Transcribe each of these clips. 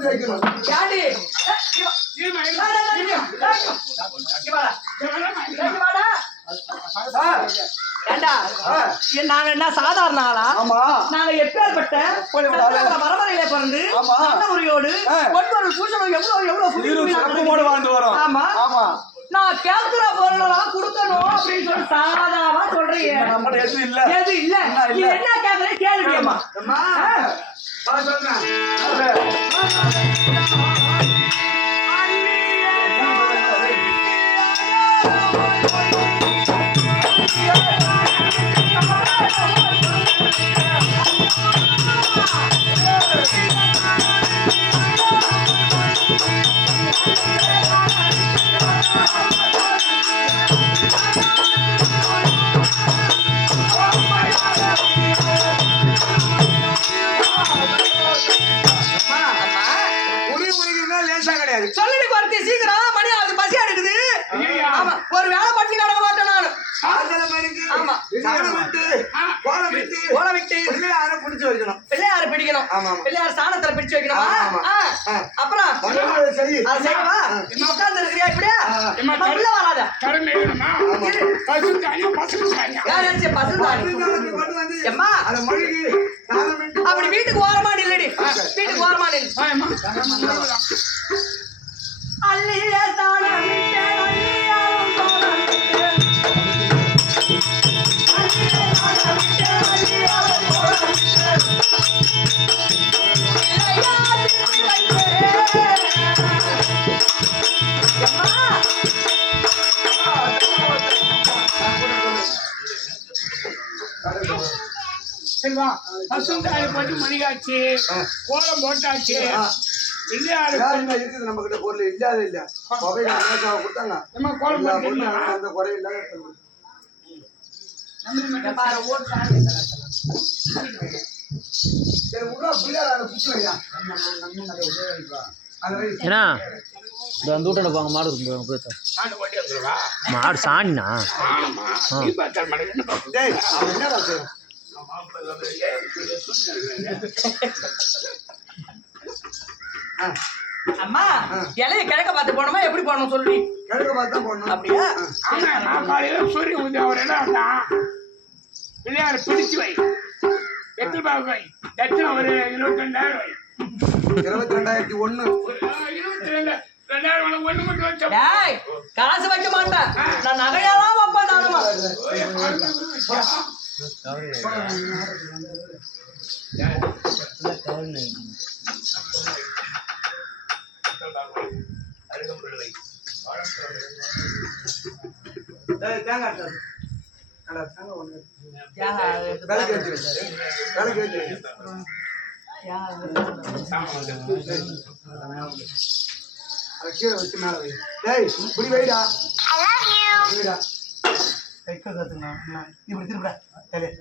வந்து வைக்கணும். யாடி நாங்க என்ன சாதாரண ஆளா? நாங்க எப்பேற்பட்ட வரவரையில பிறந்து முறையோடு ஒன்பது பூசணும் எவ்வளவு வாழ்ந்து வரோம். ஆமா ஆமா நான் கேட்கிற பொருளெல்லாம் கொடுக்கணும் அப்படின்னு சொல்லி சாதாரணமா சொல்றீங்க. எது இல்ல நீ என்ன கேட்கற கேளுடியம்மா. சொல்லிட்டு பார்த்து சீக்கிரம் மணி ஆகுது, பசி எடுக்குது. ஆமா ஒரு வேலை பண்ணி நடக்க மாட்டேன் நானு. ஆமா பிள்ளையார பிடிக்கணும். பிள்ளையார சாணத்துல பிடிச்சு வைக்கணும். அப்புறம் உட்கார்ந்து இருக்கிறியா இப்படியா? உள்ள வராத அப்படி வீட்டுக்கு ஓரமா இல்லடி, வீட்டுக்கு ஓரமா அல்லியே தானம் செல்வா பசுந்தாயை போட்டு மணிகாச்சு கோலம் போட்டாச்சு. இருக்குது நம்ம கிட்ட பொருள் இல்லாத இல்ல கொடுத்தாங்க. அந்த குறை இல்லாத மாடு மாடு சாணினா அம்மா இலைய கிழக்க பார்த்து போனோமா எப்படி போனோம் சொல்லி? கிழக்க பார்த்து தான் போனோம். அப்படியா? சூரியன் உதயம் அவர் என்ன பிள்ளையார பிடிச்சு வை, எத்தனை ரூபாய் வை, தட்சணம் ஒரு 22,000 வை. 22,001 22,000 ஒண்ணு மட்டும் வச்ச காசு வைக்க மாட்டேன் நான், நகையெல்லாம் வைப்பேன் தானமா. வச்சு மேல வை. டேய் இப்படி வைடா. வைடா. கைக்க கத்துங்க. இப்படி திரும்படா. டேய்.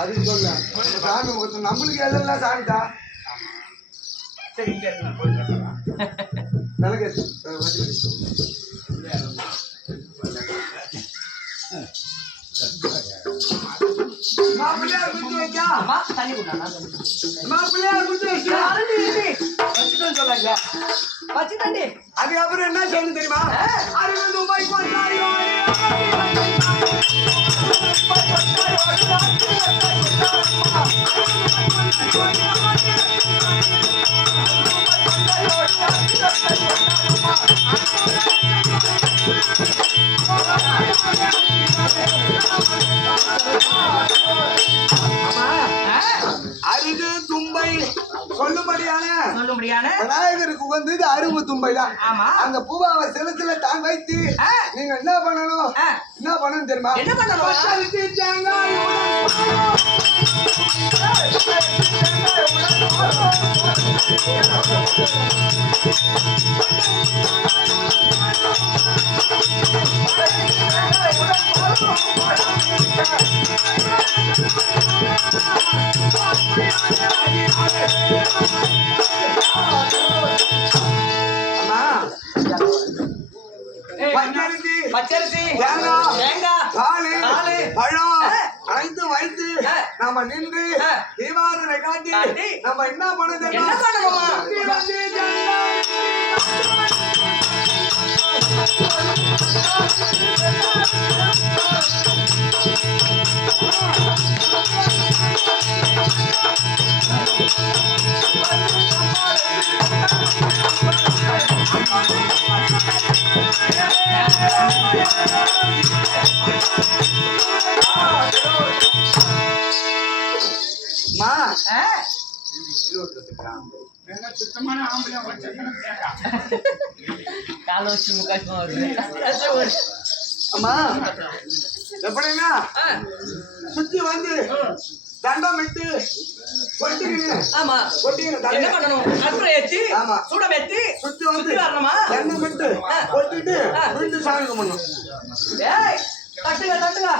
அது சொல்ல சாமி நம்மளுக்கு எல்லாம் சாமிதா. சரி விளக்கு மாப்பிள்ளையார் குடிச்சு வைக்கா. தண்ணி குடிச்சா மாப்பிள்ளையார் குடிச்சு வைக்கா. வச்சுட்டேன்னு சொல்லாங்க. வச்சுட்டேன்டி. அதுக்கப்புறம் என்ன செய்யணும் தெரியுமா? 60 ரூபாய் கொண்டாடியோ. அருகு தும்பை சொல்லும்படியான விநாயகருக்கு உகந்தது அருகு தும்பை தான். அந்த பூவாவை சிலத்துல தான் வைத்து நீங்க என்ன பண்ணணும் தெரியுமா? என்ன பண்ணணும்? நம்ம நின்று தீபாவளி காட்டி நம்ம என்ன பண்ண என்ன தெரியுமா? பண்ணணுமா? மா ஆ? என்ன சுத்தமான ஆம்பளை வச்சிருக்கேன் கேட்டா. கால வச்சு முக்காசமா வருது. அம்மா எப்படின்னா சுத்தி வந்து தண்டம் விட்டு கொட்டிக்கின்னு ஆமா கொட்டிக்கின்னு என்ன தலையில பண்ணணும்? அடுப்புல ஏத்தி ஆமா. சூடம் ஏத்தி சுத்தி வந்து சுத்தி வரணுமா? எண்ணெய் விட்டு கொட்டிட்டு வீட்டு சாமி கும்பிடணும். ஏய் தட்டுங்க தட்டுங்க